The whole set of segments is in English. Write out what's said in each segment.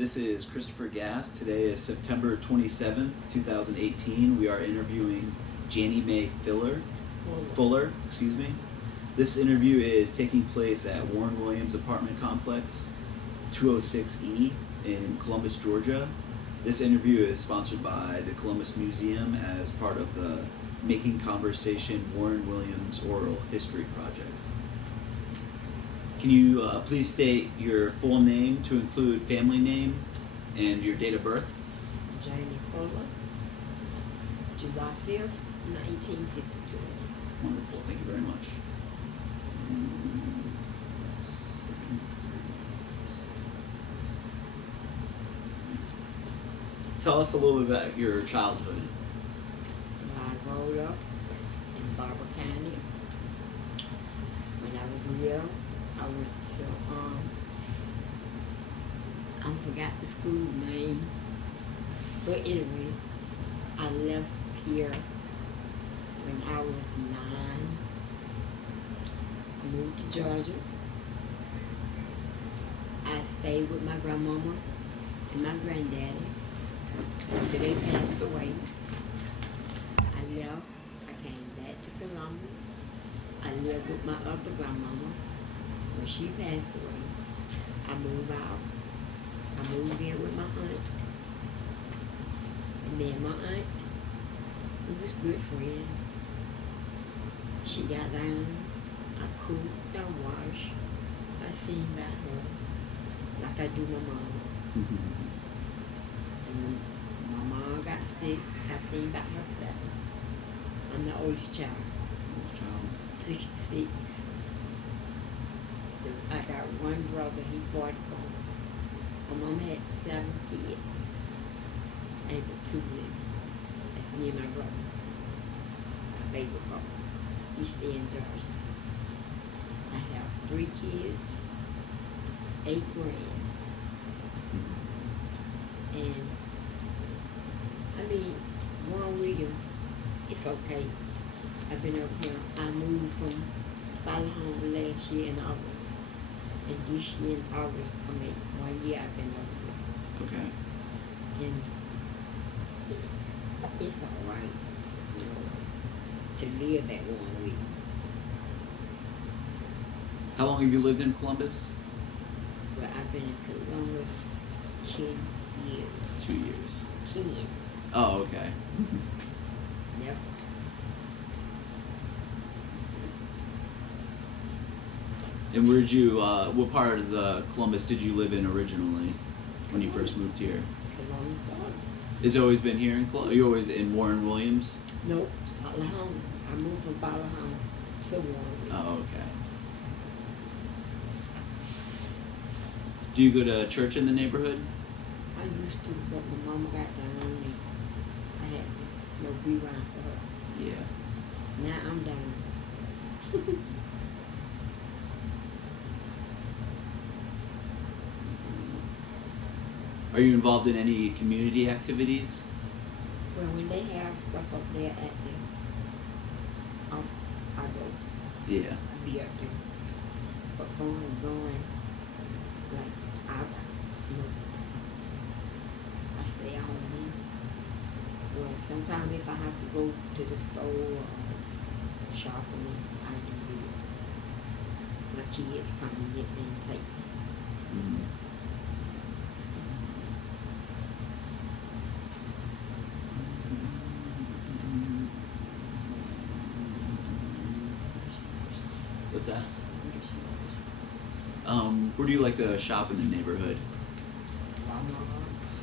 This is Christopher Gass. Today is September 27th, 2018. We are interviewing Jannie Mae Fuller. This interview is taking place at Warren Williams Apartment Complex, 206E in Columbus, Georgia. This interview is sponsored by the Columbus Museum as part of the Making Conversation Warren Williams Oral History Project. Can you please state your full name to include family name and your date of birth? Jannie Fuller, July 5th, 1952. Wonderful, thank you very much. Tell us a little bit about your childhood. I grew up in Barber County. When I was little, I went to, I forgot the school name, but anyway, I left here when I was 9. I moved to Georgia. I stayed with my grandmama and my granddaddy until they passed away. I left. I came back to Columbus. I lived with my other grandmama. When she passed away, I moved out. I moved in with my aunt. And then my aunt, we was good friends. She got down. I cooked, I washed. I seen about her like I do my mom. And my mom got sick. I seen about herself. I'm the oldest child. 66. I got one brother, he 44. My mom had 7 kids. I with 2 women. That's me and my brother. My favorite brother. He stay in Georgia. I have 3 kids, 8 grands. And I mean, Warren Williams, it's okay. I've been over here. I moved from Ballahome last year in August. And this year in August, 1 year I've been over here. Okay. And it's alright, you know, to live at Warren Williams. How long have you lived in Columbus? Well, I've been in Columbus 10 years. 2 years. 10. Oh, okay. Yep. And where'd you, what part of the Columbus did you live in originally when you first moved here? Columbus, Georgia. It's always been here in Columbus? You're always in Warren Williams? Nope. Ballahome. I moved from Ballahome to Warren Williams. Oh, okay. Do you go to church in the neighborhood? I used to, but my mama got down and I had no be around for her. Yeah. Now I'm down. Are you involved in any community activities? Well, when they have stuff up there at the, I go. Yeah. I be up there. But going, like, out, you know, I stay at home. Well, sometimes if I have to go to the store or shopping, I do it. My kids come and get me and take me. Mm-hmm. What's that? Where do you like to shop in the neighborhood? Walmart's.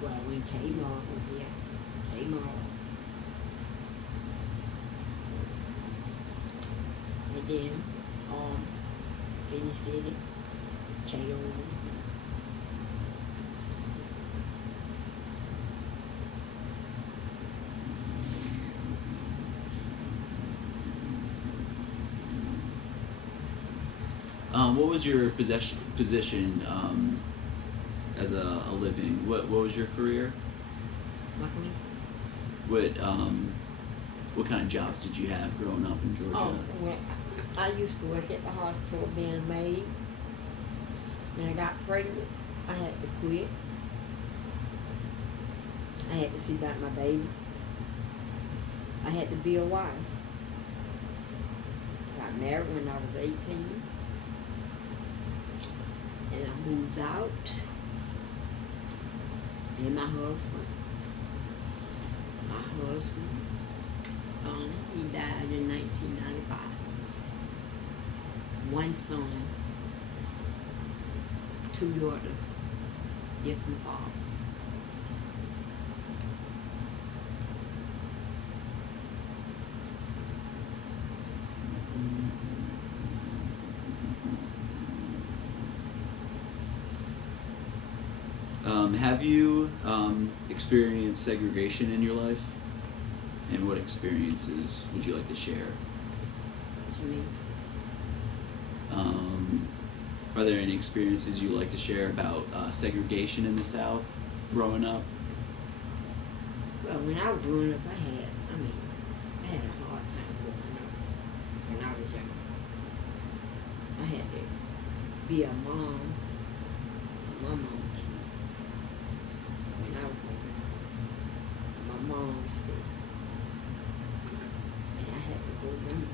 Well, when Kmart was here, Kmart's. And then, Penny City, Cato. What was your position as a living? What was your career? What kind of jobs did you have growing up in Georgia? Oh, well, I used to work at the hospital being a maid. When I got pregnant, I had to quit. I had to see about my baby. I had to be a wife. Got married when I was 18. And I moved out. And my husband, he died in 1995. One son, 2 daughters, different fathers. Have you experienced segregation in your life? And what experiences would you like to share? What you mean? Are there any experiences you'd like to share about segregation in the South growing up? Well, when I was growing up, I had a hard time growing up when I was young. I had to be a mom. My mom kids. When I was growing up, my mom was sick. And I had to go remember.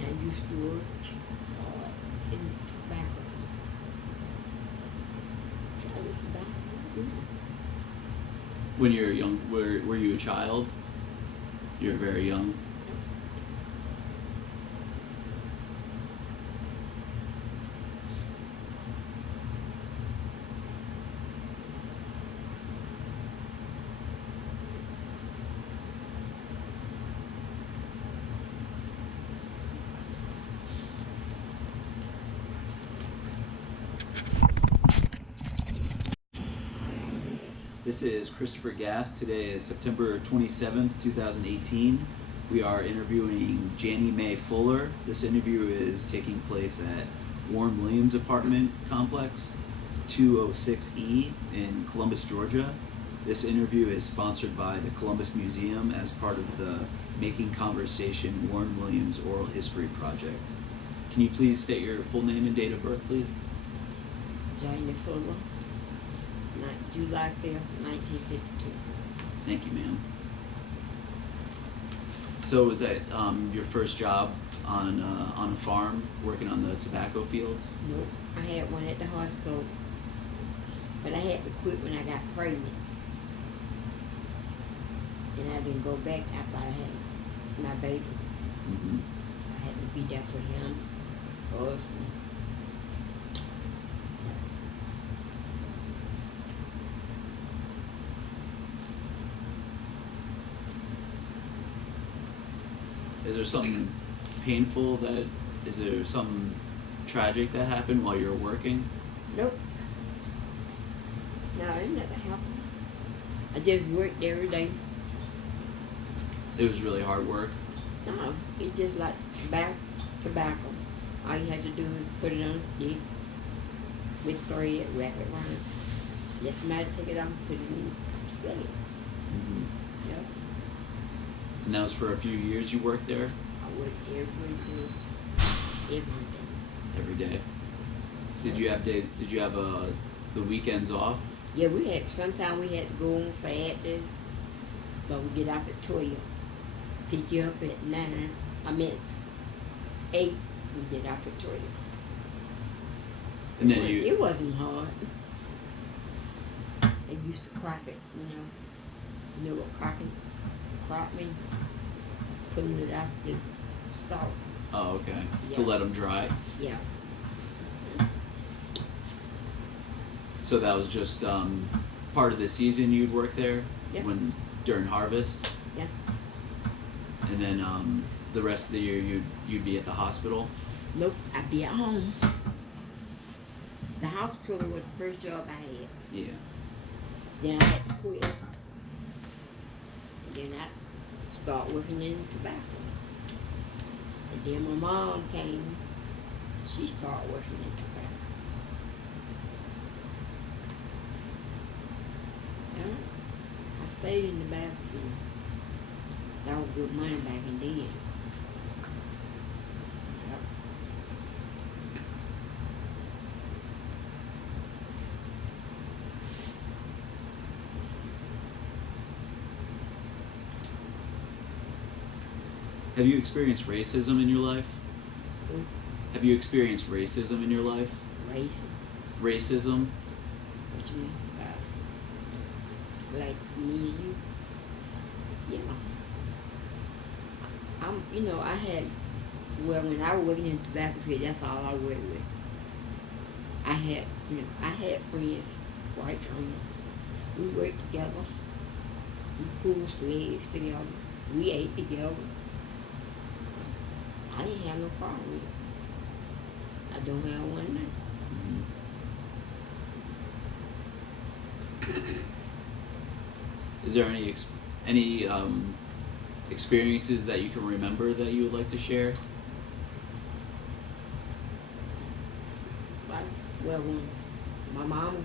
I used to work in the tobacco. Try this about. When you were young, were you a child? You were very young. This is Christopher Gass. Today is September 27th, 2018. We are interviewing Jannie Mae Fuller. This interview is taking place at Warren Williams Apartment Complex, 206E in Columbus, Georgia. This interview is sponsored by the Columbus Museum as part of the Making Conversation Warren Williams Oral History Project. Can you please state your full name and date of birth, please? Jannie Fuller. July 5th, 1952. Thank you, ma'am. So was that your first job on a farm, working on the tobacco fields? Nope. I had one at the hospital, but I had to quit when I got pregnant. And I didn't go back after I had my baby. Mm-hmm. I had to be there for him, husband. Is there something painful is there something tragic that happened while you were working? Nope. No, it never happened. I just worked every day. It was really hard work? No, it's just like tobacco. All you had to do is put it on a stick with thread, wrap it around. Let somebody take it off and put it in the sled. Mm-hmm. Yep. And that was for a few years you worked there? I worked every day. Every day. Did you have the weekends off? Yeah, sometimes we had to go on Saturdays, but we get off at 12. Pick you up at 9. 8. We get off at 12. And then It wasn't hard. They used to crop it, You know what crop means? Putting it out the stalk. Oh, okay. Yeah. To let them dry? Yeah. So that was just part of the season you'd work there? Yeah. During harvest? Yeah. And then the rest of the year you'd be at the hospital? Nope, I'd be at home. The hospital was the first job I had. Yeah. Then I had to quit. Then I started working in tobacco. And then my mom came. She started working in tobacco. Yeah. I stayed in the tobacco field. That was good money back in then. Have you experienced racism in your life? Who? Have you experienced racism in your life? Racing. Racism? What you mean? Like me and you? Yeah. I had, well, when I was working in the tobacco field, that's all I worked with. I had friends, white friends. We worked together. We pulled slaves together. We ate together. I didn't have no problem with it. I don't have one now. Is there any experiences that you can remember that you would like to share? Well, when my mama,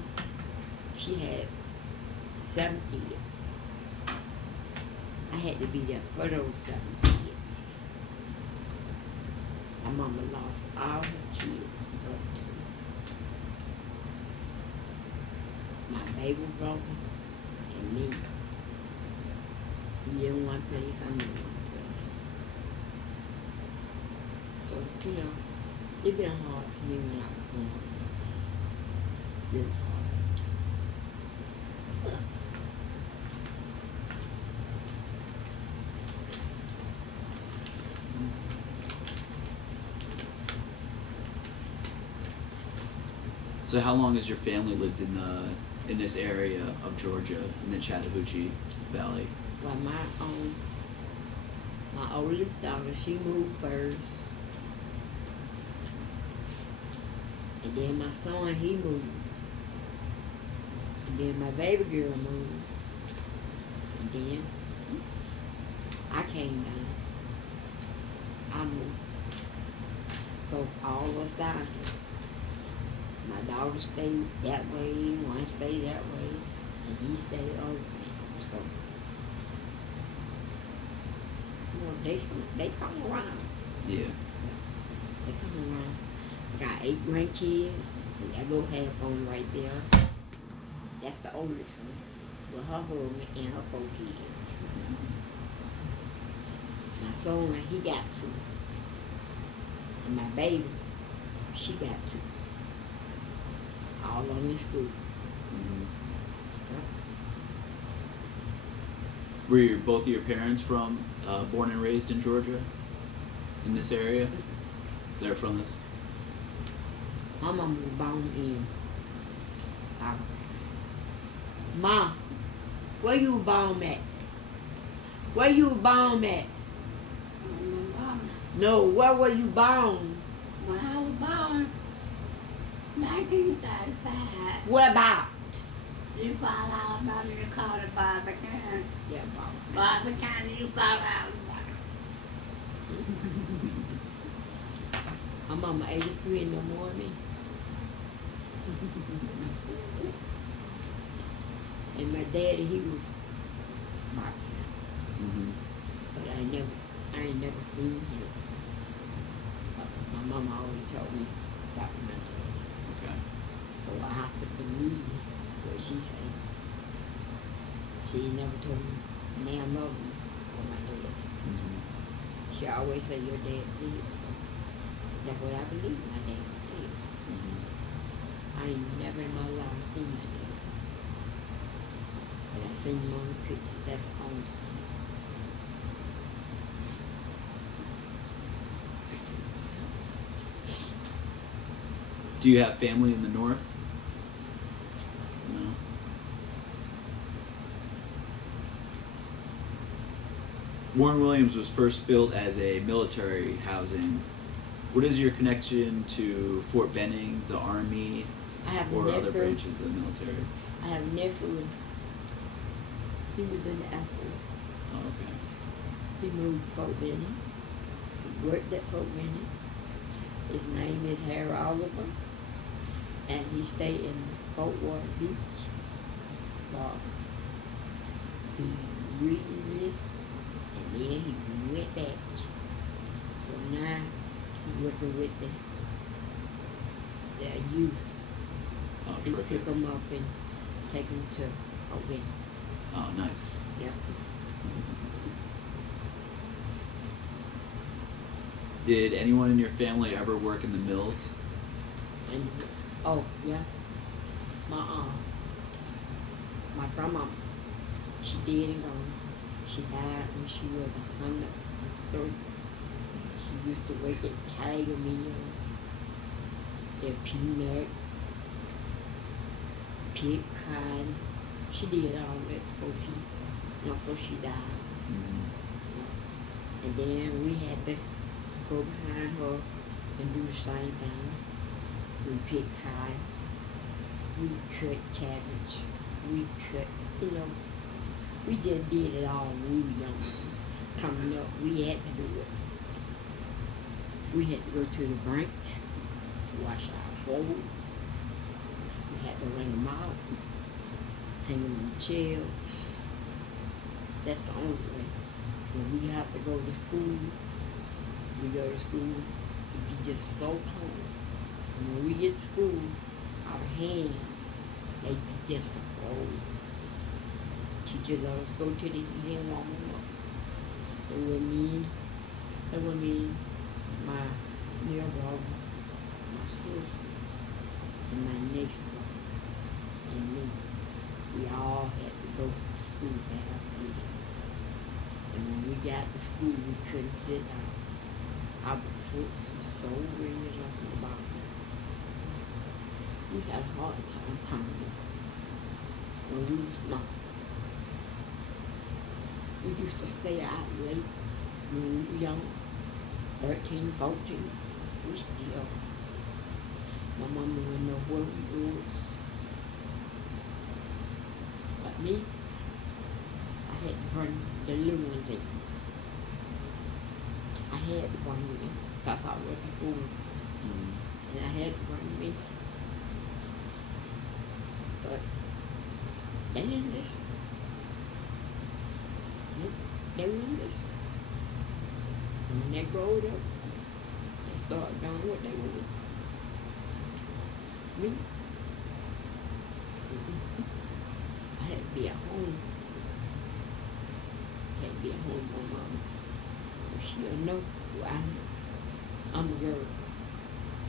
she had 7 kids. I had to be there for those 7 kids. My mama lost all her kids but 2. My baby brother and me. He in one place, I'm in one place. So, it been hard for me when I was growing up. Really hard. So how long has your family lived in this area of Georgia, in the Chattahoochee Valley? Well, my oldest daughter, she moved first. And then my son, he moved. And then my baby girl moved. And then I came down. I moved. So all of us down here. My daughter stayed that way, one stayed that way, and he stayed the other way. So, they come around. Yeah. They come around. I got 8 grandkids, and that little half on right there. That's the oldest one, with her husband and her 4 kids. My son, he got 2. And my baby, she got 2. All of them in school. Mm-hmm. Were both of your parents born and raised in Georgia? In this area? They're from this? My mama was born in Alabama. Ma, where you born at? Where you born at? No, where were you born? When I was born, 1935, What about? you found Alabama, you called it Barbican. Yeah, Bob. Barbican, you found Alabama. My mama 83 in the morning. And my daddy, he was Barbican. Mm-hmm. But I ain't never seen him. My mama always told me that was my daddy. Okay. So I have to believe what she said. She ain't never told me now nothing or my dad. Mm-hmm. She always say your dad did, so that's what I believe my dad did. Mm-hmm. I ain't never in my life seen my dad. But I seen him on the pictures, that's the only time. Do you have family in the north? No. Warren Williams was first built as a military housing. What is your connection to Fort Benning, the Army, I have a or other nephew. branches of the military? I have a nephew. He was in the Air Force. Oh, okay. He moved to Fort Benning. He worked at Fort Benning. His name is Harry Oliver. And he stayed in Fort Worth Beach. He released and then he went back. So now he's working with the youth. Oh, He terrific. pick them up and take them to Fort Benning. Oh, nice. Yeah. Did anyone in your family ever work in the mills? And oh yeah, my grandma, she did and gone. She died when she was 103. She used to work at Tiger Mill, the peanut, pig cotton. She did all that before she died. Mm-hmm. And then we had to go behind her and do the same thing. We picked cotton, we cut cabbage, we cut, we just did it all when we were young. Coming up, we had to do it. We had to go to the bank to wash our clothes. We had to wring them out, hang them on the shelf. That's the only way. When we have to go to school, we go to school, it be just so cold. And when we get to school, our hands, they be just froze. Teacher let us go to the eating warm them up. It would mean my little brother, my sister, and my next brother, and me. We all had to go to school barefoot. And when we got to school, we couldn't sit down. Our foot was so red up in the bottom. We had a hard time coming when we were small. We used to stay out late when we were young, 13, 14. We still, my mama wouldn't know where we was. But me, I had to bring the little ones in. I had to bring them in because I wasn't born. And I had to bring them in. But they didn't listen. Nope, they wouldn't listen. And when they growed up, they started doing what they wanted. Me, I had to be at home. I had to be at home with my mama. She'll know who I am. I'm a girl.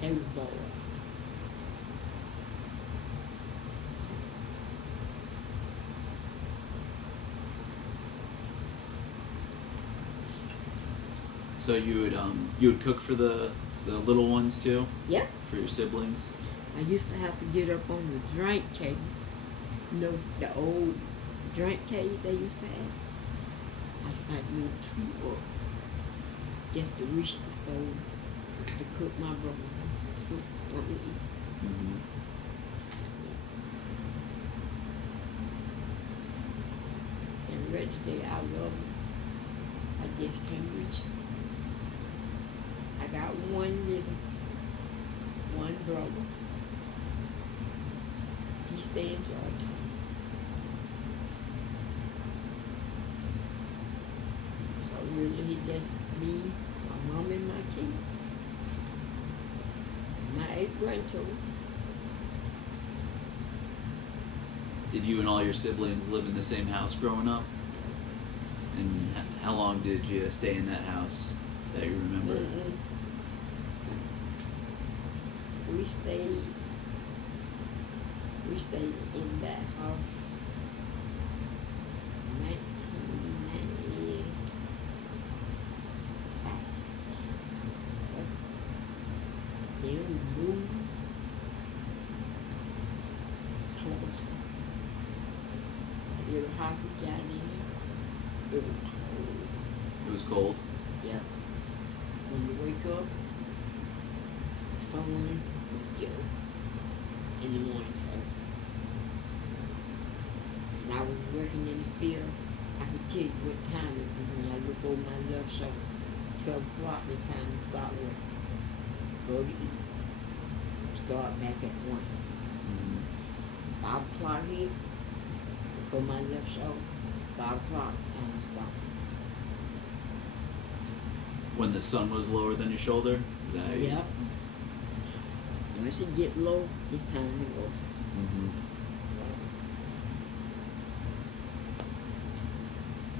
They were boys. So you would cook for the little ones too? Yeah. For your siblings? I used to have to get up on the drink case. The old drink case they used to have. I started me to up just to reach the stove to cook my brothers and sisters something to eat. Mm-hmm. And ready day I love them. I just can't reach them. I got one living, one brother. He stays in Georgia. So really he just me, my mom and my kids. My 8 grandchildren. Did you and all your siblings live in the same house growing up? And how long did you stay in that house that you remember? We stayed in that house 1995. Then we moved closer. Every house we got in, it was cold. It was cold? Yeah. When you wake up, the sun was yellow in the morning time. When I was working in the field, I could tell you what time it was when I look over my left shoulder. 12 o'clock, the time to start work. Go to eat. Start back at 1. Mm-hmm. 5 o'clock hit, go my left shoulder. 5 o'clock, time to stop. When the sun was lower than your shoulder? Is that how you... Yeah. Once it get low, it's time to go. Mm-hmm.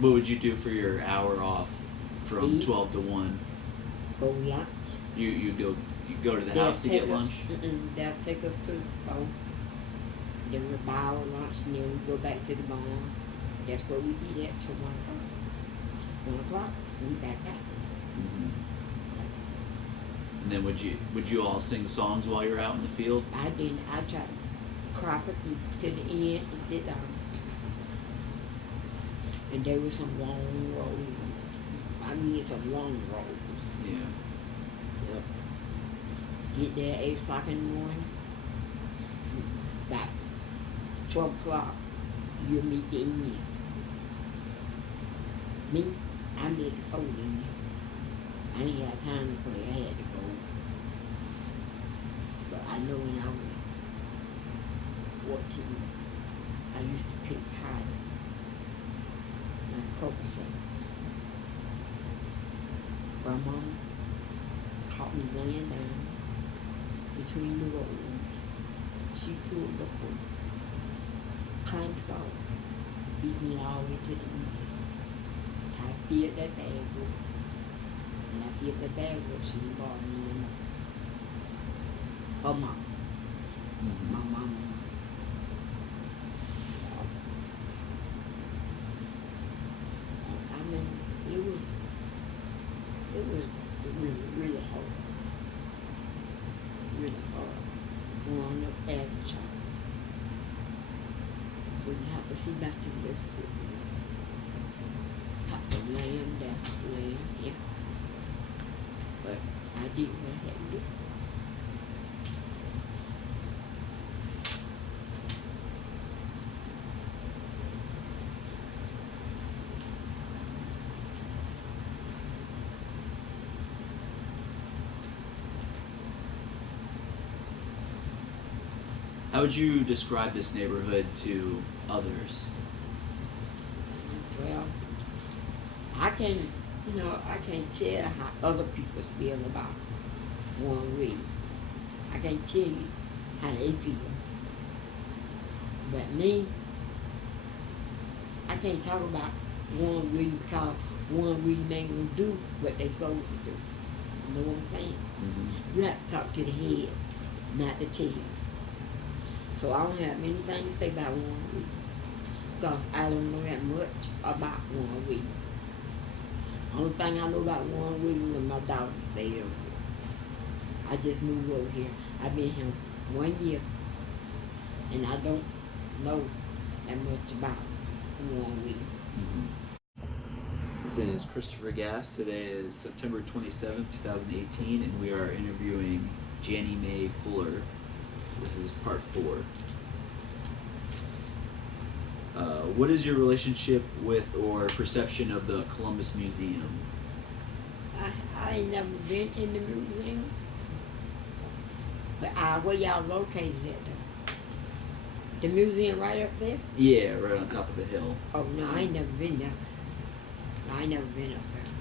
What would you do for your hour off from Eat. 12 to 1? Go lunch. You go to the house to get lunch? They'll take us to the store. Then we buy our lunch and then we go back to the barn. That's where we eat at till 1 o'clock. 1 o'clock, we back out. Mm-hmm. And then would you all sing songs while you're out in the field? I didn't. I tried to crop it to the end and sit down. And there was some long roads. I mean, some long roads. Yeah. Yep. Get there at 8 o'clock in the morning. About 12 o'clock, you'll meet the end. Me, I made it 4 then. I didn't have time to play. I had to go. But I know when I was 14, I used to pick cotton and coconut. Grandma caught me laying down between the rows. She pulled up a cotton stalk, beat me all the way to the end. I filled that bag up. And I filled that bag up, she bought me in her mom. Mm-hmm. My mama. I mean, it was really, really hard. Really hard. Growing up as a child. We have to see back to this sickness. Have to lay him down, lay him here. But I did what I had to do. How would you describe this neighborhood to others? Well, I can't tell how other people feel about Warren Reed. I can't tell you how they feel. But me, I can't talk about Warren Reed because Warren Reed ain't gonna do what they supposed to do. You know what I'm saying? Mm-hmm. You have to talk to the head, not the tail. So I don't have anything to say about Warren Reed because I don't know that much about Warren Reed. Only thing I know about Warren Reed was my daughter stayed over here. I just moved over here. I've been here 1 year, and I don't know that much about Warren Reed. Mm-hmm. This is Christopher Gass. Today is September 27th, 2018, and we are interviewing Jannie Mae Fuller. This is part 4. What is your relationship with or perception of the Columbus Museum? I ain't never been in the museum, but where y'all located at though? The museum right up there? Yeah, right on top of the hill. Oh no, I ain't never been there. No, I ain't never been up there.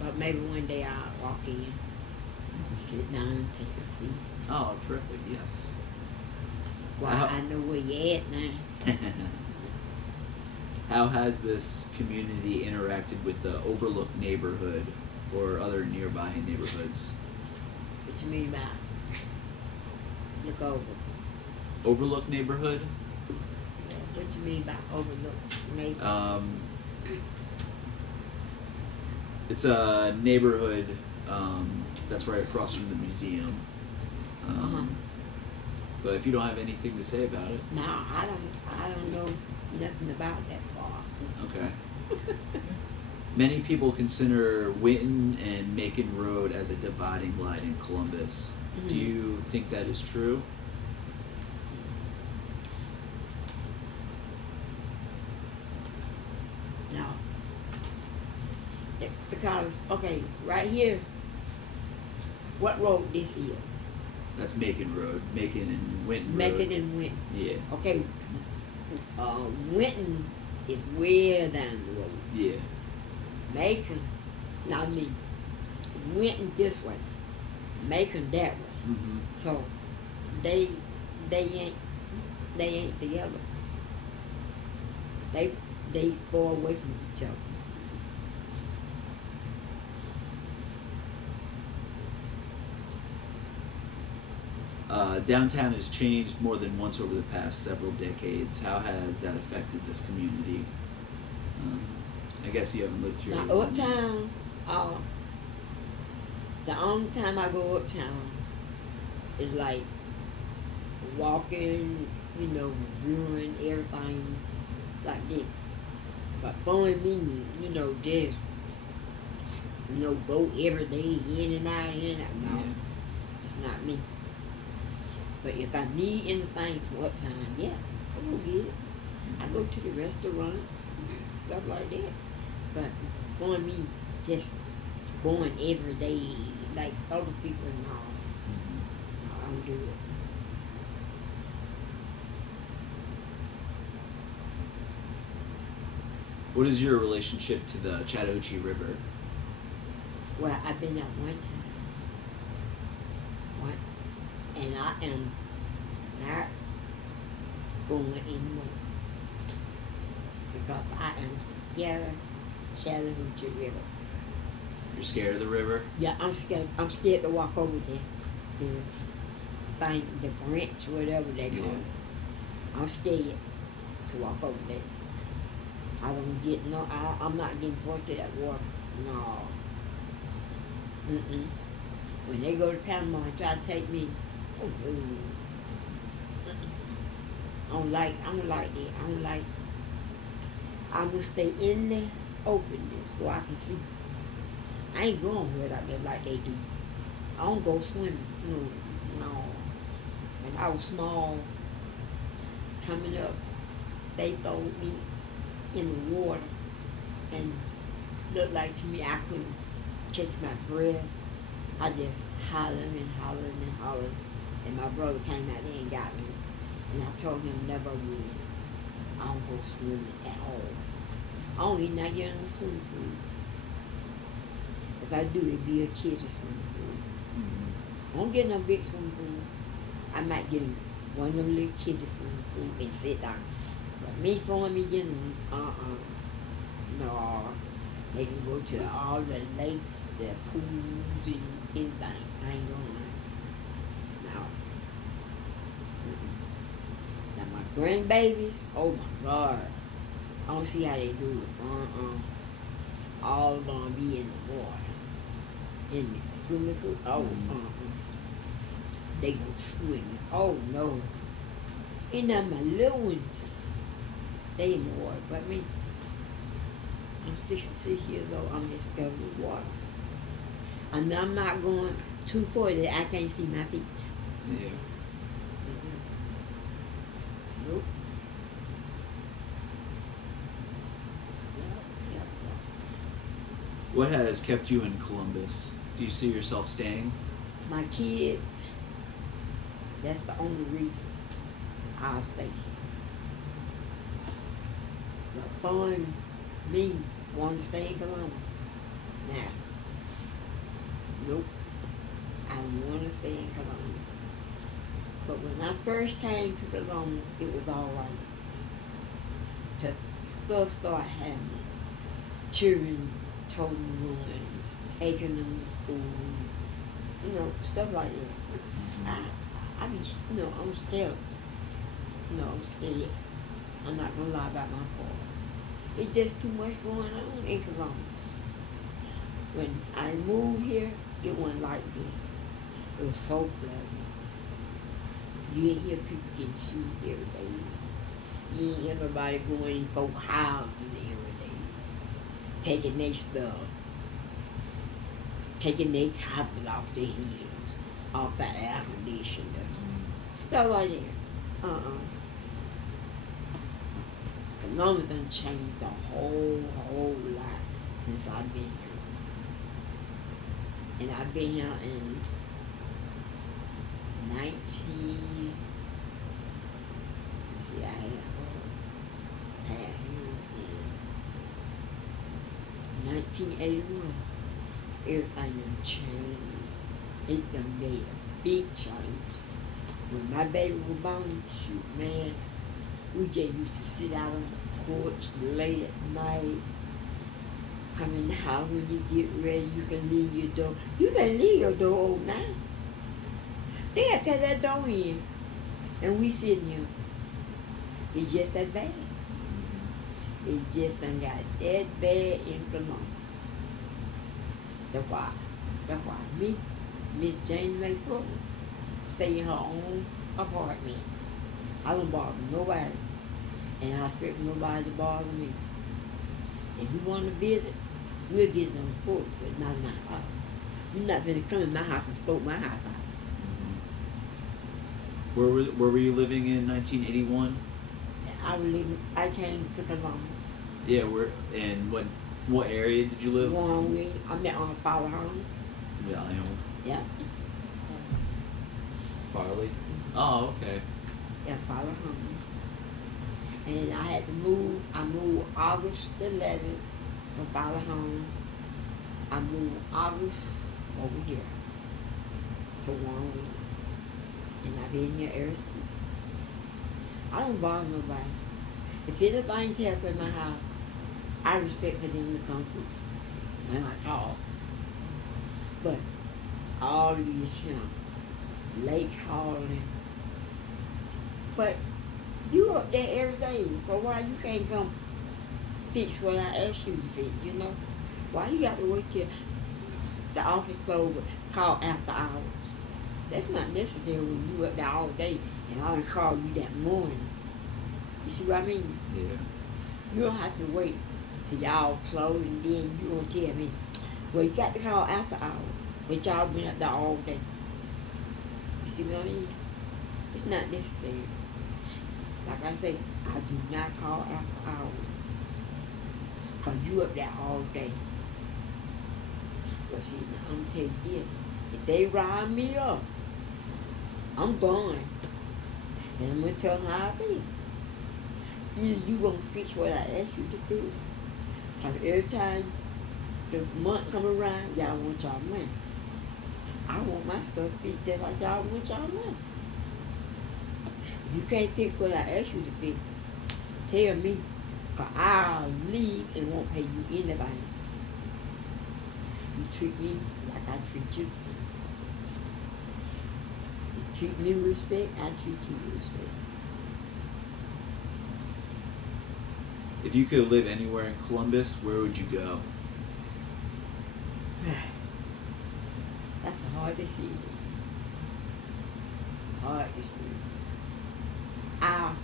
But maybe one day I'll walk in, sit down, take a seat. Oh, terrific, yes. Well, I know where you at now. How has this community interacted with the Overlook neighborhood or other nearby neighborhoods? What you mean by look over? Overlook neighborhood? Yeah, what you mean by overlook neighborhood? It's a neighborhood that's right across from the museum. But if you don't have anything to say about it. No, I don't know nothing about that far. Okay. Many people consider Winton and Macon Road as a dividing line in Columbus. Mm-hmm. Do you think that is true? No. Because, okay, right here, what road this is? That's Macon Road. Macon and Winton Road. Macon and Winton. Yeah. Okay, Winton is way down the road. Yeah. Macon, not me. Winton this way. Macon that way. Mm-hmm. So they ain't together. They go away from each other. Downtown has changed more than once over the past several decades. How has that affected this community? I guess you haven't lived here. Now uptown, the only time I go uptown is like walking, reviewing everything like this. But fun me, just go every day in and out, in and out. No, Yeah. it's not me. But if I need anything from uptown, yeah, I go get it. I go to the restaurants, stuff like that. But for me, just going every day like other people, no, I don't do it. What is your relationship to the Chattahoochee River? Well, I've been there one time. And I am not going anymore. Because I am scared of Chattahoochee River. You're scared of the river? Yeah, I'm scared. I'm scared to walk over there. The branch, whatever they call it. I'm scared to walk over there. I don't get I'm not getting forward to that water. No. When they go to Panama and try to take me, oh no. I don't like that. I'm gonna stay in there, open there, so I can see. I ain't going where out there like they do. I don't go swimming. No. When I was small, coming up, they throwed me in the water and looked like to me I couldn't catch my breath. I just hollered and hollered and hollered, and my brother came out there and got me. And I told him never again. I don't go swimming at all. I don't even not get in the swimming pool. If I do, it'd be a kid's swimming pool. I don't get no big swimming pool. I might get in one of them little kids swimming pool and sit down. But me throwing me getting no. They can go to all the lakes, the pools, and anything. I ain't going there. No. Now my grandbabies, oh my God. I don't see how they do it. All gonna be in the water. In the swimming pool. Oh, They gonna swim. Oh no. And now my little ones, they in the water. But me, I'm 66 years old. I'm just scared of the water. I'm not going too far that I can't see my feet. Yeah. Nope. Yep. What has kept you in Columbus? Do you see yourself staying? My kids, that's the only reason I'll stay. But fun, me, want to stay in Columbus. Now, nope. I want to stay in Columbus. But when I first came to Columbus, it was all right. Stuff started happening. Children toting ruins, taking them to school, stuff like that. I'm scared. I'm scared. I'm not gonna lie about my part. It's just too much going on in Columbus. When I moved here, it wasn't like this. It was so pleasant. You ain't hear people getting sued every day. You ain't hear nobody going in folk houses every day, taking their stuff, taking their carpet off their heels, off the air conditioners, stuff like that. Columbus done changed a whole lot since I've been here. And I've been here in 1981. Everything done changed. It done made a big change. When my baby was born, shoot, man, we just used to sit out on the porch late at night. Come in the house when you get ready, you can leave your door. You can leave your door open now. They had to take that door in, and we sitting here. It's just that bad. It just done got that bad in Columbus. That's why me, Miss Jannie Mae Fuller, stay in her own apartment. I don't bother nobody, and I expect nobody to bother me. If you want to visit, we'll visit on the porch, but not in my house. You're not going to come in my house and stoke my house out. Where were you living in 1981? I came to Columbus. Yeah, and what area did you live? One week. I met on a Farley home. Valley Home. Yeah. Farley? Oh, okay. Yeah, Farley home. And I had to move. I moved August 11th from Farley home. I moved August over here to 1 week. And I've been here ever since. I don't bother nobody. If anything's happening in my house, I respect for them to come fix it. And I call. But all these, late calling. But you up there every day, so why you can't come fix what I asked you to fix, you know? Why you got to wait till the office closed, call after hours? That's not necessary when you up there all day and I only call you that morning. You see what I mean? Yeah. You don't have to wait till y'all close and then you gonna tell me, well, you got to call after hours, but y'all been up there all day. You see what I mean? It's not necessary. Like I say, I do not call after hours, cause you up there all day. But see, now I'm tell you this, if they rile me up, I'm gone. And I'm gonna tell them how I feel. Either you gonna fix what I asked you to fix, cause every time the month come around, y'all want y'all money. I want my stuff fixed just like y'all want y'all money. If you can't fix what I asked you to fix, tell me, cause I'll leave and won't pay you anything. You treat me like I treat you. You treat me with respect, I treat you with respect. If you could live anywhere in Columbus, where would you go? That's a hard decision. Hard decision. I'll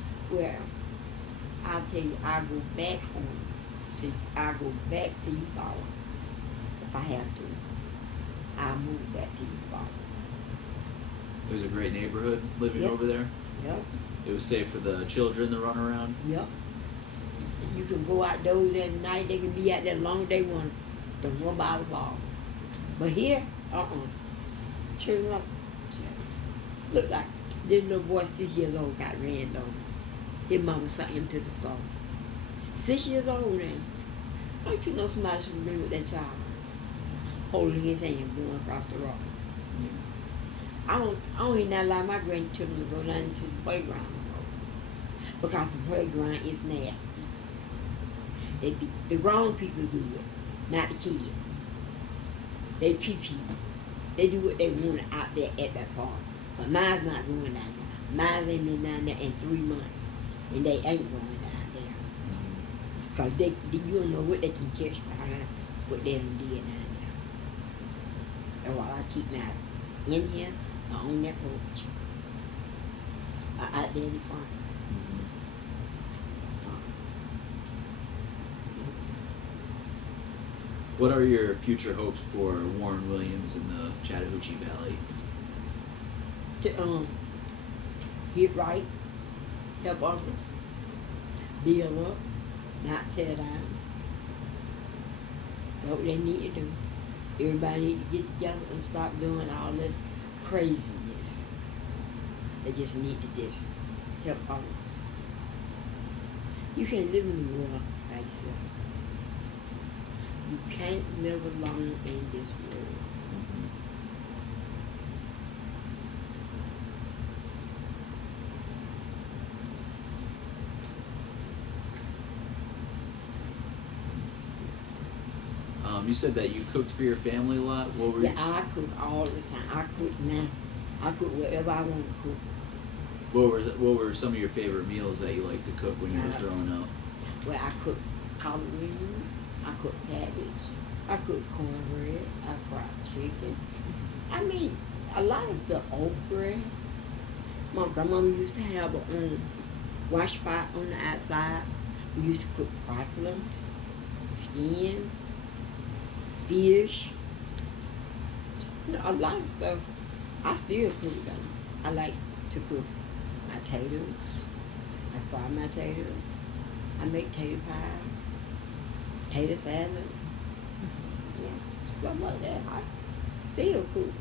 tell you, I'll go back home. I'll go back to Eufaula if I have to. I'll move back to Eufaula. It was a great neighborhood living Yep. over there. Yep. It was safe for the children to run around. Yep. You can go outdoors at night, they can be out there long as they want to run by the ball. But here, Turn up. Look like this little boy 6 years old got ran over. His mama sent him to the store. 6 years old now. Don't you know somebody should have been with that child? Holding his hand going across the road. Yeah. I don't even allow my grandchildren to go down to the playground no more. Because the playground is nasty. The grown people do it, not the kids. They pee-pee. They do what they want out there at that park. But mine's not going down there. Mine's ain't been down there in 3 months. And they ain't going down there. Because you don't know what they can catch behind what they done did down there. And while I keep my in here, on that porch. Out there in the front. What are your future hopes for Warren Williams in the Chattahoochee Valley? To get right, help others, build up, not tear down. That's what they need to do. Everybody need to get together and stop doing all this craziness. They just need to just help others. You can't live in the world by yourself. You can't live alone in this world. You said that you cooked for your family a lot. What were Yeah, I cook all the time. I cook now. I cook whatever I want to cook. What were some of your favorite meals that you liked to cook when you were growing up? Well, I cook collard greens, I cook cabbage, I cook cornbread, I fry chicken. I mean, a lot of stuff. Okra. My grandmama used to have a wash pot on the outside. We used to cook cracklings, skins, fish. You know, a lot of stuff. I still cook though. I like to cook my potatoes. I fry my potatoes. I make tater pie, tater salad. Yeah, stuff like that. I still cook.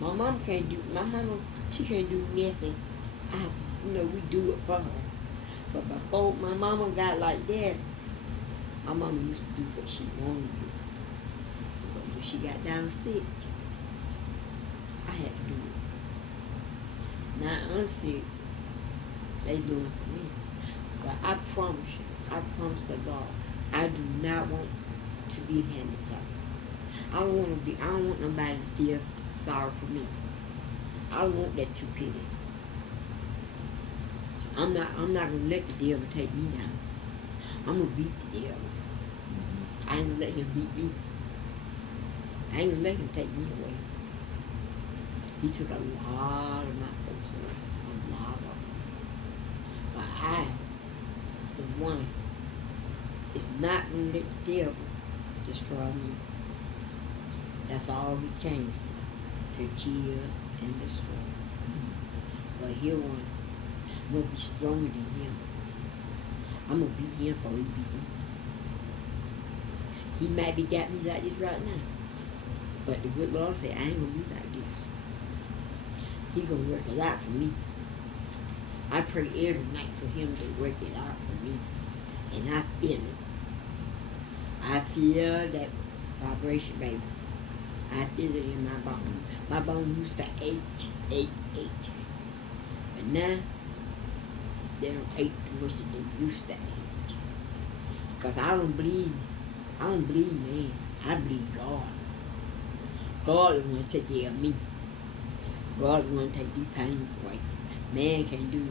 My mom, she can't do nothing. I have to, we do it for her. But before my mama got like that, my mama used to do what she wanted to do. But when she got down sick, I had to do it. Now I'm sick, they doing it for me. But I promise to God, I do not want to be handicapped. I don't want nobody to feel sorry for me. I don't want that too pity. I'm not gonna let the devil take me down. I'm gonna beat the devil. I ain't gonna let him beat me. I ain't gonna let him take me away. He took a lot of my folks away. A lot of them. But I, the one, is not gonna let the devil destroy me. That's all he came for, to kill and destroy. But here one, I'm gonna be stronger than him. I'm gonna beat him before he beat me. He might be got me like this right now. But the good Lord said, I ain't gonna be like this. He gonna work it out for me. I pray every night for him to work it out for me. And I feel it. I feel that vibration, baby. I feel it in my bone. My bone used to ache. But now, they don't ache the much as they used to ache. Because I don't believe man. I believe God. God is going to take care of me. God is going to take these pains away. Man can't do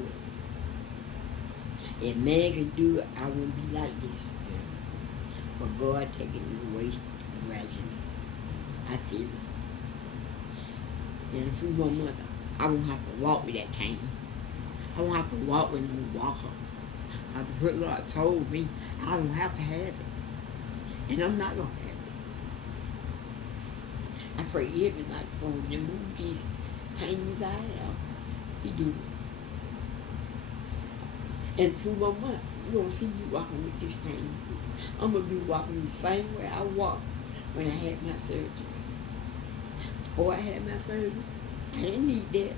it. If man can do it, I wouldn't be like this. But God taking it away gradually. I feel it. In a few more months, I won't have to walk with that cane. I won't have to walk with no walker. As the good Lord told me, I don't have to have it. And I'm not going to have it. I pray every night for him to move these pains I have. He do it. In a few more months, you're going to see me walking with this cane. I'm going to be walking the same way I walked when I had my surgery. Before I had my surgery, I didn't need that.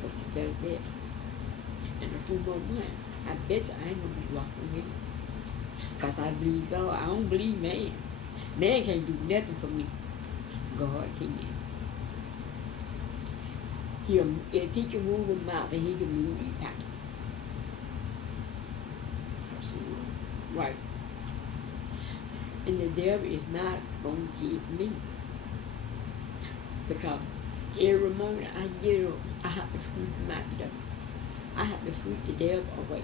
But you better bet. In a few more months, I bet you I ain't going to be walking with it. Because I believe God. I don't believe man. Man can't do nothing for me. God can. If he can move a mountain, he can move these mountains. Absolutely. Right. And the devil is not going to get me. Because every morning I get up, I have to sweep him out the door. I have to sweep the devil away.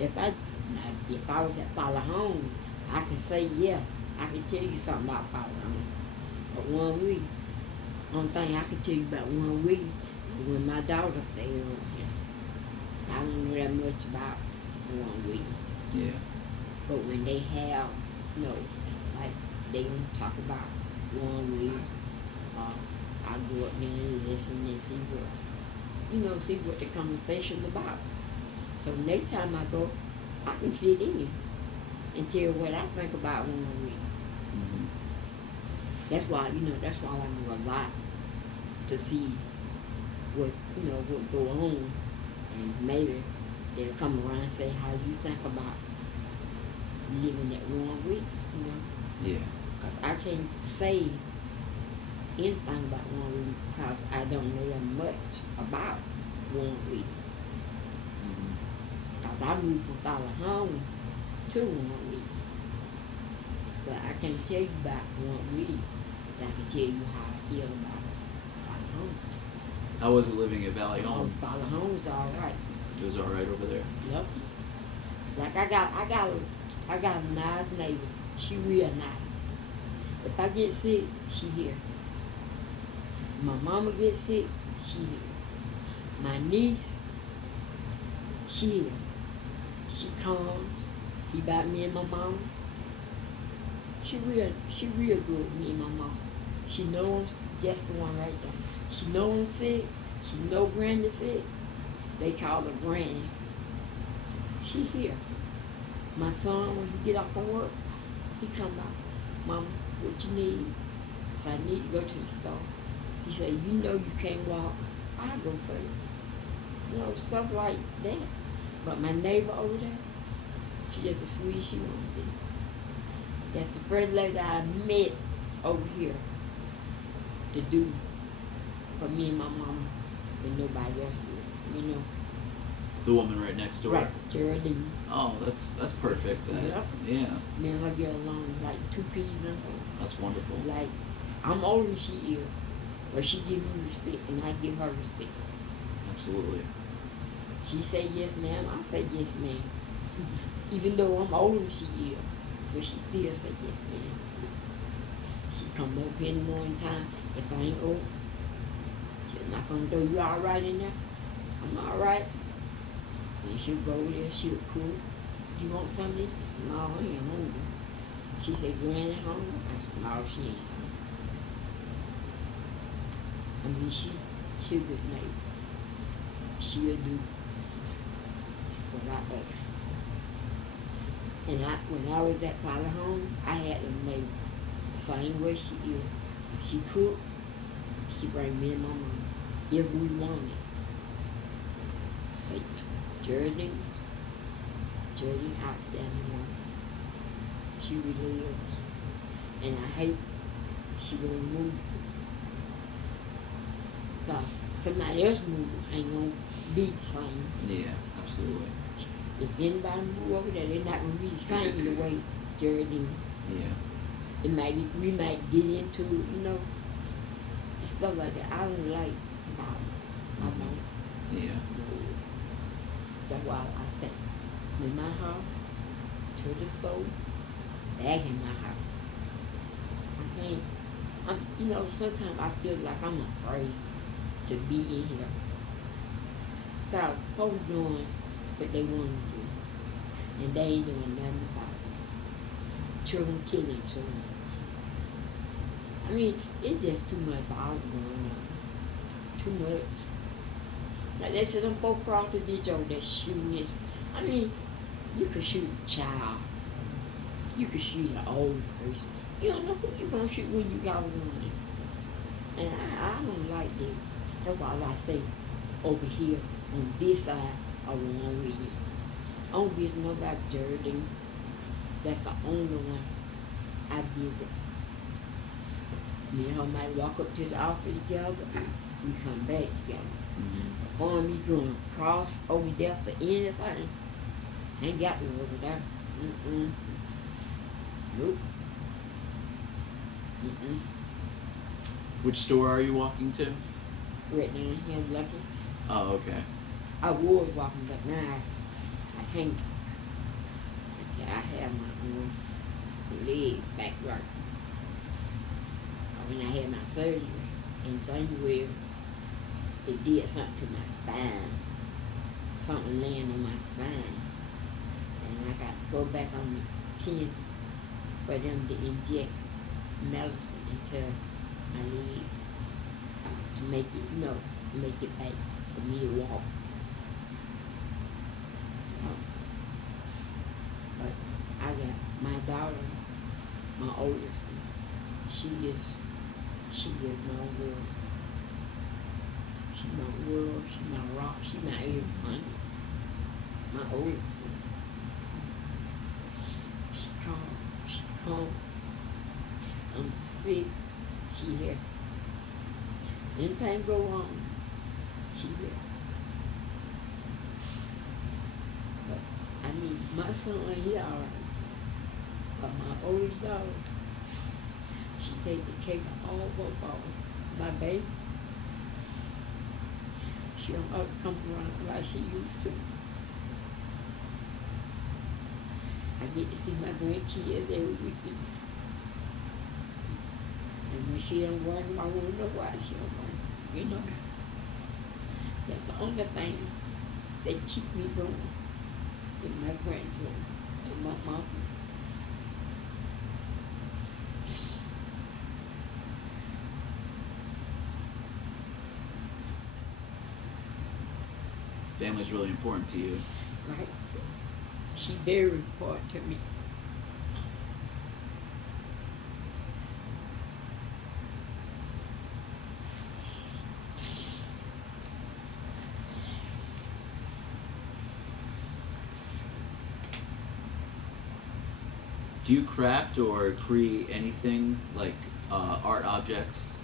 If I was at Follow Home, I can say, yeah, I can tell you something about Follow Home. But 1 week, only thing I can tell you about 1 week is when my daughter stayed on here. I don't know that much about 1 week. Yeah. But when they have, like they gonna talk about 1 week, I go up there and listen and see what the conversation's about. So next time I go, I can fit in and tell what I think about 1 week. Mm-hmm. That's why I know a lot to see what go on, and maybe they'll come around and say how you think about living that 1 week, Yeah. Because I can't say anything about 1 week because I don't know that much about 1 week. Mm-hmm. Because I moved from Follow Home to 1 week. But I can't tell you about 1 week I can tell you how I feel about Valley Home. How was it living at Valley Oh, Home? Valley Home's all right. It was all right over there. Yep. Like I got a nice neighbor. She real nice. If I get sick, she here. My mama get sick, she here. My niece, she here. She comes, see about me and my mama. She real good with me and my mama. She knows that's the one right there. She know I'm sick. She know Granny sick. They call her Granny. She here. My son, when he get off from work, he come out. Mama, what you need? I said, I need to go to the store. He said, you know you can't walk. I'll go for you. You know, stuff like that. But my neighbor over there, she just as sweet as she want to be. That's the first lady I met over here to do for me and my mama when nobody else would, you know. The woman right next door. Right, Geraldine. Oh, that's perfect. That, Yep. Yeah. Me and her get along like two peas in her. That's wonderful. Like, I'm older than she is, but she give me respect and I give her respect. Absolutely. She say yes ma'am, I say yes ma'am. Even though I'm older than she is, but she still say yes ma'am. She come up here in the morning time, if I ain't old, she'll knock on the door, you alright in there? I'm alright. And she'll go over there, she'll cook. You want something to eat? I said, no, I ain't hungry. She said, Granny hungry? I said, no, she ain't hungry. I mean, she a good neighbor. She'll do what I ask. And when I was at Valley Home, I had a neighbor the same way she is. She cooked, she bring me and my mom if we wanted. But Geraldine, outstanding woman. She really is. And I hate she gonna move. Cause somebody else move ain't gonna be the same. Yeah, absolutely. If anybody move over there, they're not gonna be the same the way Geraldine. Yeah. We might get into, you know, and stuff like that. I don't like violence. I don't. Yeah. That's why I stay in my house, to the store, back in my house. I can't, you know, sometimes I feel like I'm afraid to be in here. Cause folks doing what they want to do, and they ain't doing nothing about it. Children killing children. I mean, it's just too much violence going on. Too much. Like they said, them both cross the ditch over there shooting this. I mean, you could shoot a child. You could shoot an old person. You don't know who you gonna shoot when you got one. And I don't like that. That's why I stay over here on this side of the one with you. I don't visit nobody dirty. That's the only one I visit. Me and her might walk up to the office together. We come back together. Mm-hmm. Or me going cross over there for anything. Ain't got me over there. Mm-mm. Nope. Mm-mm. Which store are you walking to? Right down here, Lucky's. Oh, okay. I was walking, but now I can't. Until I have my leg back right. When I had my surgery in January, it did something to my spine. Something laying on my spine. And I got to go back on the 10 for them to inject medicine into my leg to make it, you know, make it back for me to walk. But I got my daughter, my oldest one, she is my world. She my world, she my rock, she my everything. My oldest one. She come. I'm sick, she here. Anything go wrong, she here. But I mean, my son, he alright. But my oldest daughter, She take the cake all over my baby. She don't ever come around like she used to. I get to see my grandkids every weekend. And when she don't run, I want to know why she don't run. You know, that's the only thing that keep me going with my grandchildren and my mom. Family's really important to you. Right? She very important to me. Do you craft or create anything like art objects?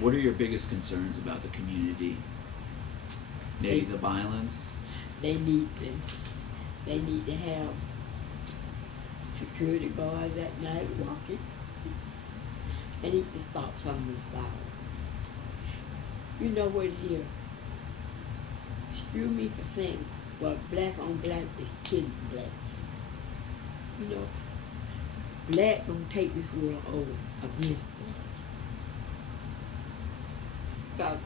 What are your biggest concerns about the community? Maybe the violence? They need to have security guards at night walking. They need to stop some of this violence. You know what it is? Excuse me for saying, well, black on black is killing black. You know, black gonna take this world over against black. Cause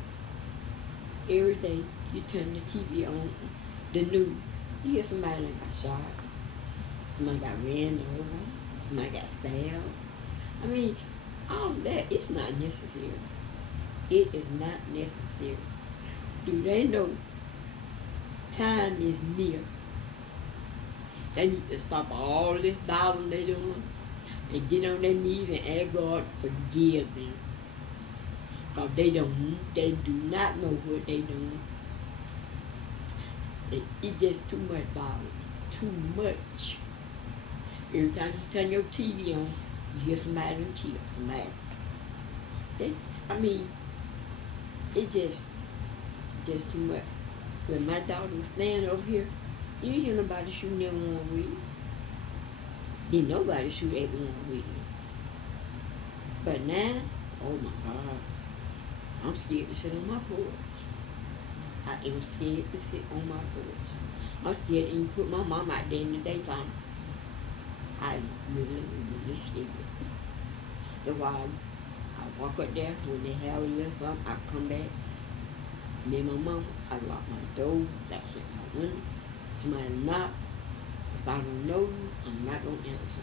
every day you turn the TV on, the news, you hear somebody that got shot, somebody got ran over, somebody got stabbed. I mean, all that is not necessary. It is not necessary. Do they know time is near? They need to stop all this violence they doing and get on their knees and ask God to forgive them. Because they do not know what they doing. It's just too much violence. Too much. Every time you turn your TV on, you hear somebody done kill somebody. It just too much. When my daughter was standing over here, you didn't hear nobody shooting at one with you. Didn't nobody shoot at one with you. But now, oh my God, I'm scared to sit on my porch. I am scared to sit on my porch. I'm scared to even put my mom out there in the daytime. I'm really scared. That's why I walk up there when they have a little something, I come back. Me and my mom, I lock my door, I shut my window. Somebody knock. If I don't know you, I'm not gonna answer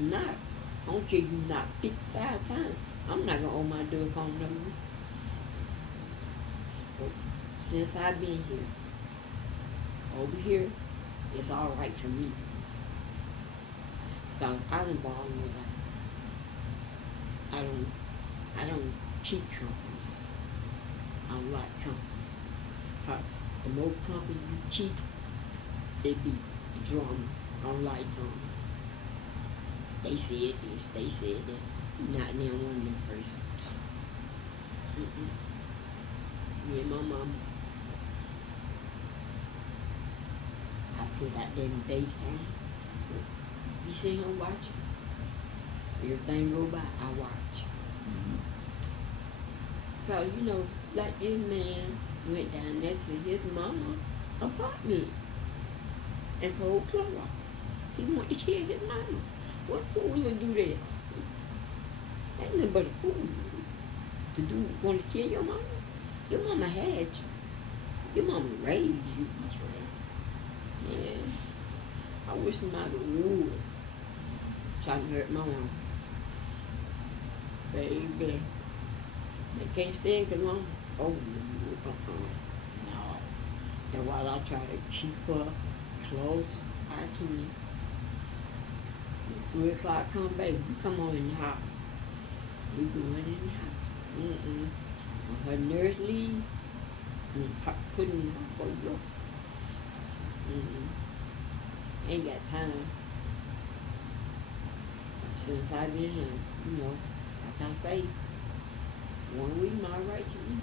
you. Not. I don't care if you knock 55 times. I'm not gonna open my door if I don't know you. But since I've been here, over here, it's all right for me. Because I don't bother nobody. I don't keep company. I don't like company. Cause the more company you keep, it be drama. I don't like drama. They said this, they said that. Not near one of them persons. Me and my mama, I put out there in the daytime. You sit here watching. Everything go by, I watch. Cause you know, like this man went down there to his mama apartment and pulled Clorox. He wanted to kill his mama. What fool will do that? Ain't nothing but a fool to want to kill your mama. Your mama had you. Your mama raised you. That's right. Yeah. I wish somebody would try to hurt my mama. Baby. They can't stand because I'm old. No. That's why I try to keep her close I can. 3 o'clock come, baby, come on in the house. We going in the house. When her nurse leave, I'm putting her for you. Ain't got time. Since I've been here, you know, like I say, 1 week not right to me.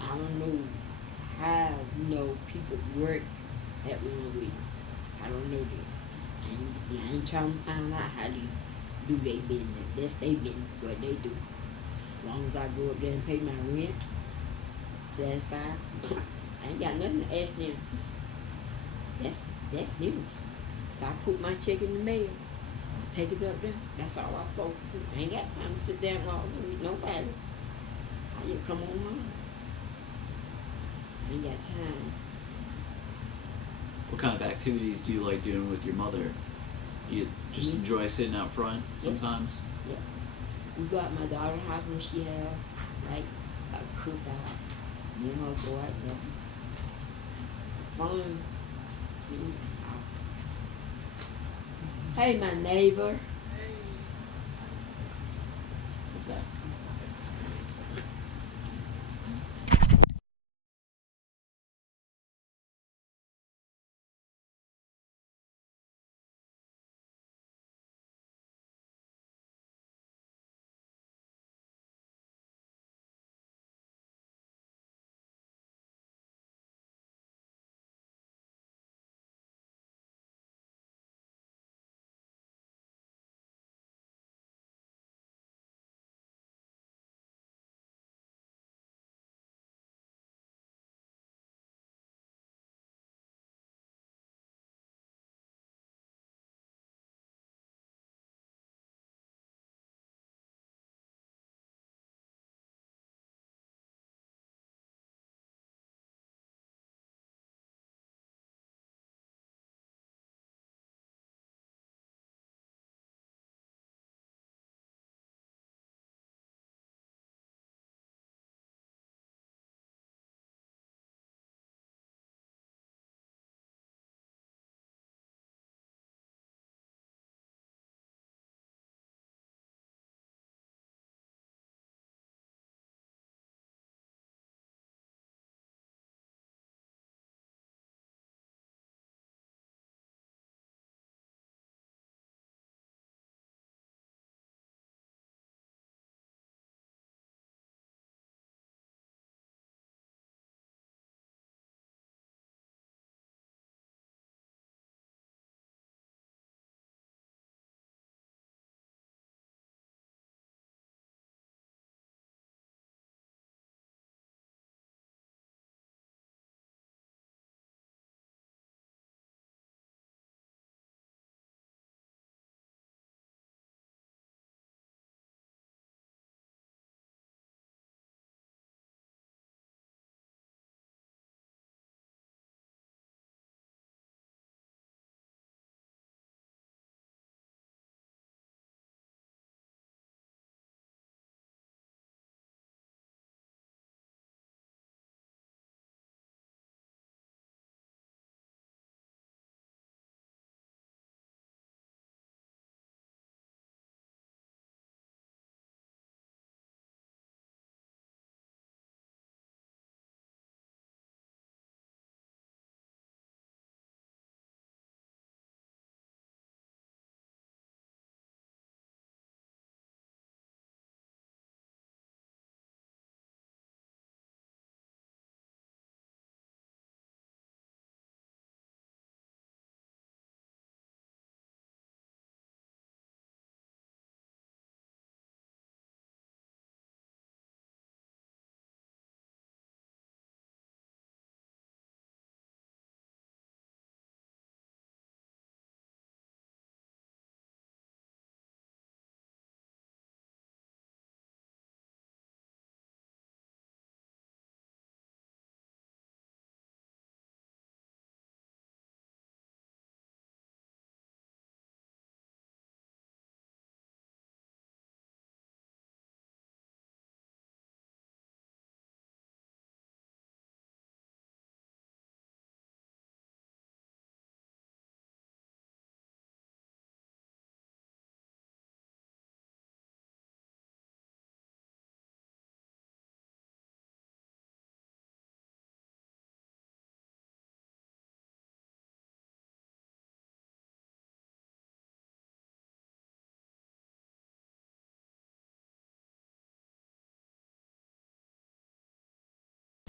I don't know how, people work at one way. I don't know that. I ain't trying to find out how they do their business. That's their business, what they do. As long as I go up there and pay my rent, satisfied, I ain't got nothing to ask them. That's them. If I put my check in the mail, take it up there. That's all I'm supposed to do. I ain't got time to sit there and argue with nobody. I just come on home. I ain't got time. What kind of activities do you like doing with your mother? You just enjoy sitting out front sometimes? Yeah. We go out my daughter's house when she have like a cookout. Me and her go out there. Fun. Hey, my neighbor. What's that?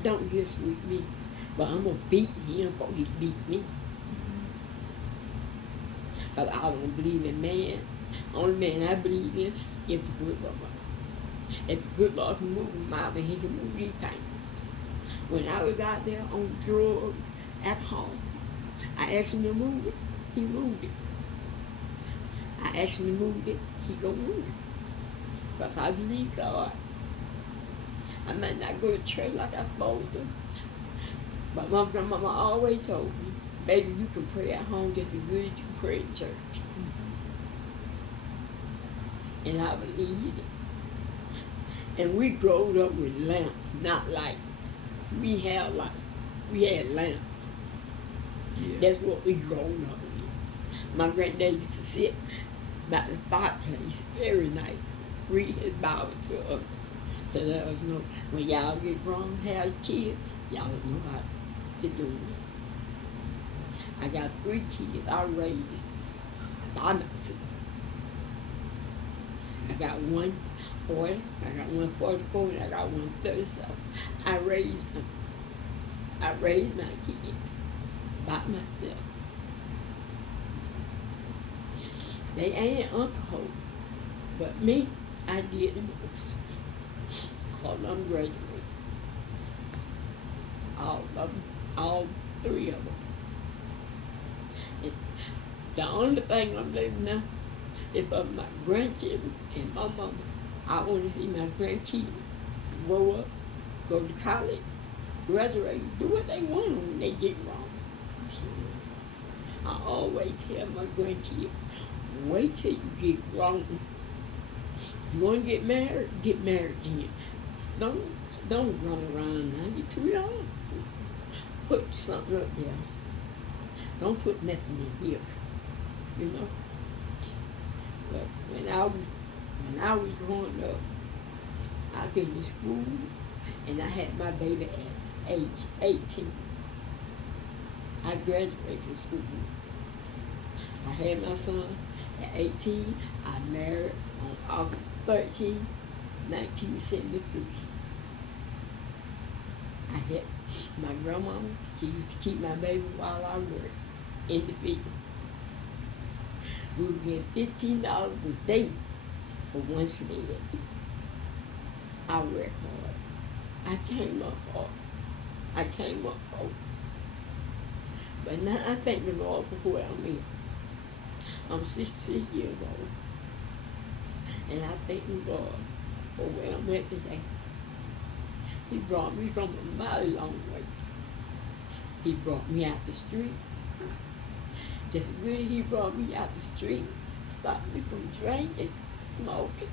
Don't get with me. But I'm gonna beat him before he beat me. Cause I don't believe in man. Only man I believe in is the good Lord. If the good Lord can move a mountain, he can move these things. When I was out there on drugs, alcohol, I asked him to move it. He moved it. I asked him to move it. He gonna move it. Because I believe God. I might not go to church like I'm supposed to. But my grandmama always told me, baby, you can pray at home just as good as you can pray in church. And I believed it. And we growed up with lamps, not lights. We had lights. We had lamps. Yeah. That's what we grown up with. My granddad used to sit by the fireplace every night, read his Bible to us, to let us know when y'all get grown, have kids, y'all know how to do it. I got 3 kids I raised by myself. I got 1 40, I got 1 44, and I got 1 37. I raised them. I raised my kids by myself. They ain't alcohol, but me, I did the most. All of them graduated. All of them, all 3 of them. And the only thing I'm living now is for my grandchildren and my mama. I want to see my grandkids grow up, go to college, graduate, do what they want when they get wrong. Absolutely. I always tell my grandkids, wait till you get grown. You want to get married then. Don't run around now. You're too young. Put something up there. Don't put nothing in here. You know. But when I was growing up, I finished school and I had my baby at age 18. I graduated from school. I had my son at 18. I married on August 13, 1973. I had my grandmama, she used to keep my baby while I worked in the field. We would get $15 a day for 1 sled. I worked hard. I came up hard. I came up hard. But now I thank the Lord for where I'm in. I'm 66 years old. And I thank the Lord for where I'm at today. He brought me from a mighty long way. He brought me out the streets. Just as good as he brought me out the street, stopped me from drinking, smoking,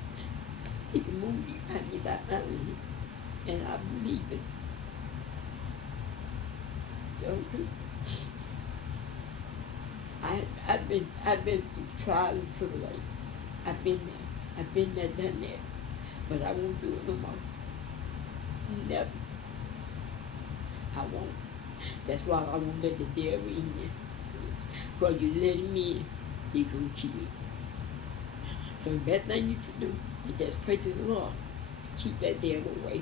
he can move me out this out of here. And I believe it. So I've been through trial and tribulation. I've been there. I've been there, done that. But I won't do it no more. Never. I won't. That's why I won't let the devil in there. Because you let him in, he gonna kill you. So the best thing you can do is just pray to the Lord. Keep that devil away.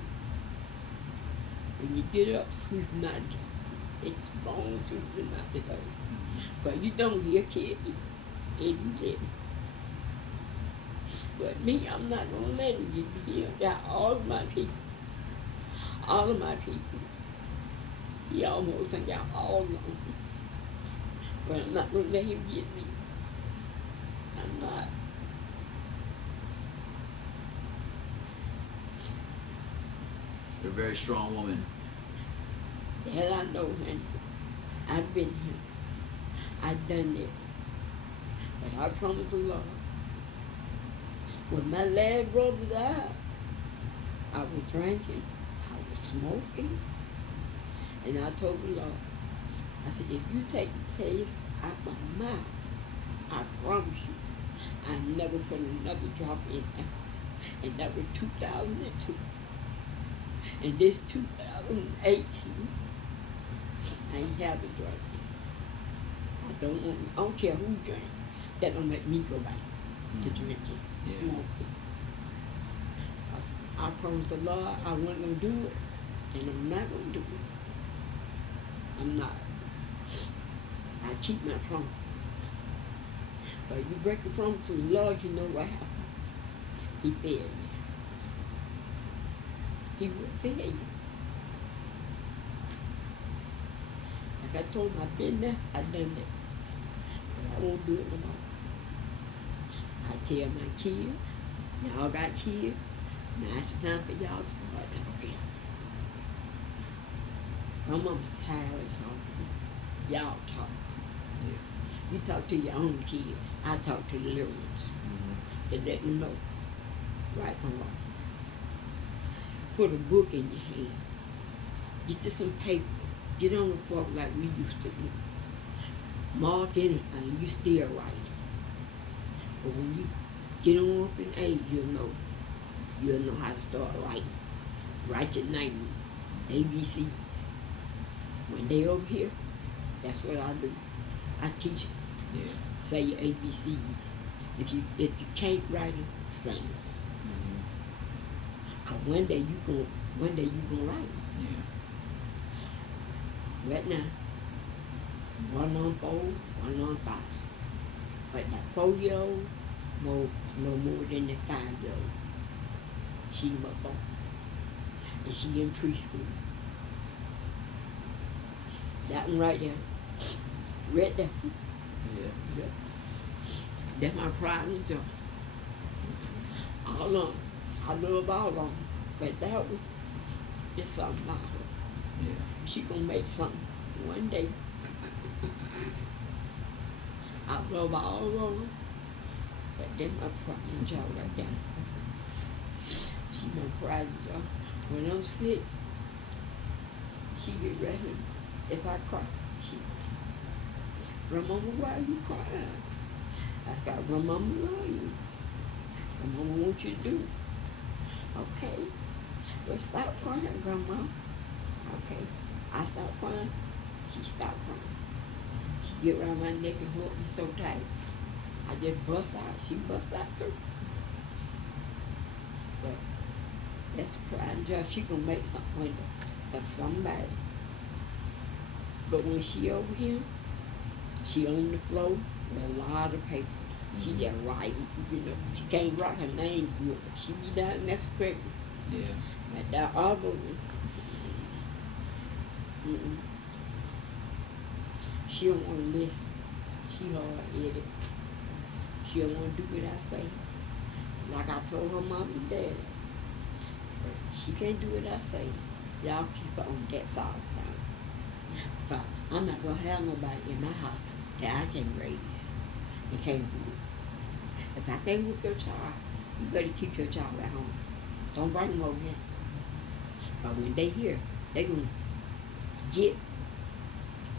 When you get up, sweep him out. Take his bones, sweep him out the door. But you don't hear kill you. If you let him. But me, I'm not gonna let him get me here. Got all of my people. All of my people. He almost done got all of them. But I'm not gonna let him get me. I'm not. You're a very strong woman. That I know, man. I've been here. I've done it. But I promise the Lord. When my last brother died, I was drinking, I was smoking, and I told the Lord, I said, if you take the taste out my mouth, I promise you, I never put another drop in there. And that was 2002. And this 2018, I ain't have to drink. I don't care who drink. That don't make me go back to drinking, smoking. Because I promised the Lord I wasn't going to do it, and I'm not going to do it. I'm not. I keep my promise. But if you break the promise to the Lord, you know what happened. He failed you. He will fail you. Like I told him, I've been there, I've done that. But I won't do it no more. I tell my kids, y'all got kids, now it's time for y'all to start talking. I'm tired of talking. Y'all talk. Yeah. You talk to your own kids. I talk to the little ones to let them know right from wrong. Put a book in your hand. Get you some paper. Get on the floor like we used to do. Mark anything. You still write. But when you get on up in age, you'll know how to start writing. Write your name, ABCs. When they over here, that's what I do. I teach them. Yeah. Say your ABCs. If you can't write them, sing them. Cause one day you gonna write them. Yeah. Right now, 1 on 4, 1 on 5. But that 4-year-old, no more than the 5-year-old. She in my 4. And she in preschool. That one right there. Right there. Yeah. Yeah. That's my pride and joy. All of them. I love all of them. But that one, it's something about her. Yeah. She gonna make something one day. I love all of them. But that's my pride and joy right there. She my pride and joy. When I'm sick, she get ready. If I cry, she Grandmama, why are you crying? I said, Grandmama love you. Grandmama wants you to do. Okay. Well, stop crying, Grandma. Okay. I stop crying. She stopped crying. She get around my neck and hold me so tight. I just bust out. She bust out too. But that's the pride and joy. She gonna make something one day for somebody. But when she over here, she on the floor with a lot of paper. She just writing, she can't write her name good, but she be down there scribbling. Yeah. But that other one, she don't want to listen. She hard-headed. She don't want to do what I say. Like I told her mom and dad, she can't do what I say. Y'all keep her on that side of town. But I'm not gonna have nobody in my house that I can raise and can't do it. If I can't whoop your child, you better keep your child at home. Don't bring them over here. But when they here, they gonna get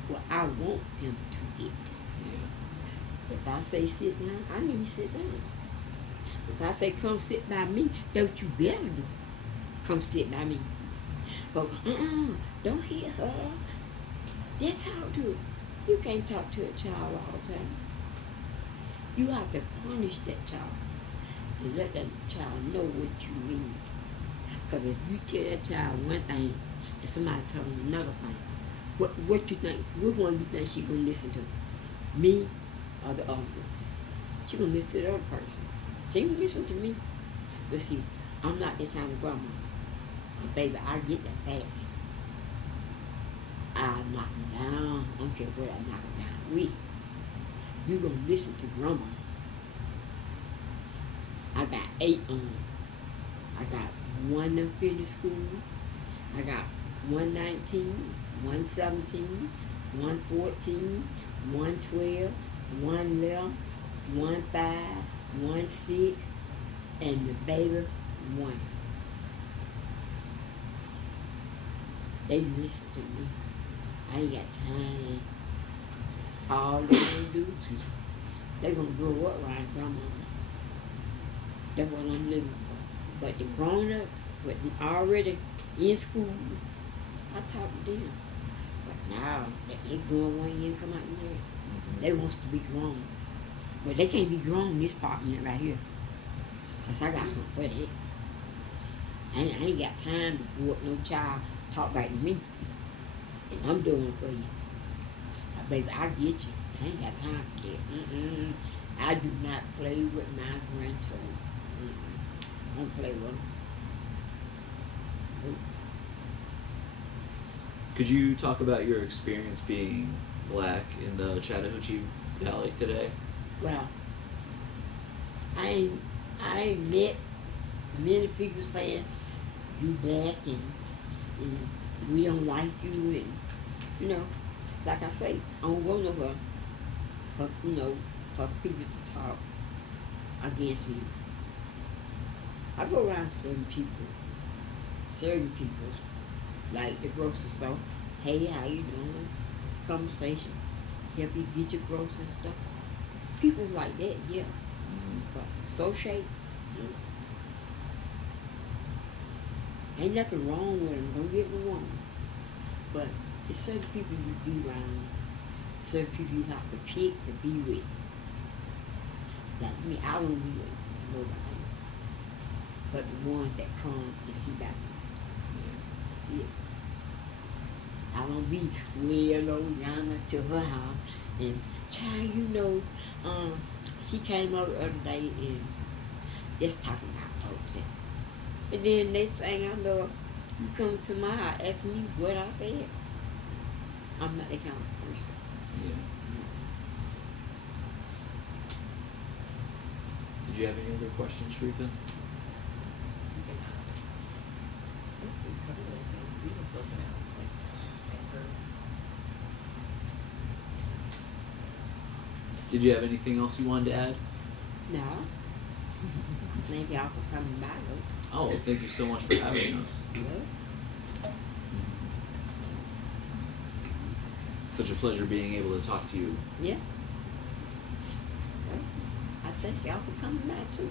what I want him to get. Yeah. If I say sit down, I mean sit down. If I say come sit by me, that's what you better do. Come sit by me. But don't hit her. Just talk to her. You can't talk to a child all the time. You have to punish that child to let that child know what you mean. Because if you tell that child one thing and somebody tell them another thing, what you think? Which one you think she gonna listen to? Me or the other one? She gonna listen to the other person. She ain't gonna listen to me. But see, I'm not that kind of grandma. But baby, I get that bad. I knock them down. I don't care what I knock them down with. You gonna listen to grandma. I got 8 on them. I got 1 that finished school. I got 119, 117, 114, 112, 111, 1 5, 1 6, and the baby 1. They listen to me. I ain't got time. All they gonna do, they gonna grow up like grandma. That's what I'm living for. But the grown up, but already in school, I talk to them. But now that they going one year and come out there, they wants to be grown. But they can't be grown in this apartment right here. Cause I got something for that. I ain't got time to go up no child talk back to me. And I'm doing it for you. Baby, I get you. I ain't got time for that. I do not play with my grandchildren. I don't play with them. Nope. Could you talk about your experience being black in the Chattahoochee Valley today? Well, I ain't met many people saying you black and we don't like you, and you know, like I say, I don't go nowhere for for people to talk against me. I go around certain people, like the grocery store. Hey, how you doing? Conversation, help you get your groceries and stuff. People's like that, yeah. But associate, no. Ain't nothing wrong with them. Don't get me wrong. But it's certain people you be around, certain people you have to pick to be with. Like me, I don't be with nobody, but the ones that come and see about me. That's it. I don't be way low yonder to her house and child, she came over the other day and just talking about folks. And then next thing I know, you come to my house, ask me what I said. I'm not that kind of person. Yeah. Did you have any other questions, Sharika? Did you have anything else you wanted to add? No. Thank y'all for coming by though. Oh, thank you so much for having us. Yeah. Such a pleasure being able to talk to you. Yeah. Well, I thank y'all for coming by too.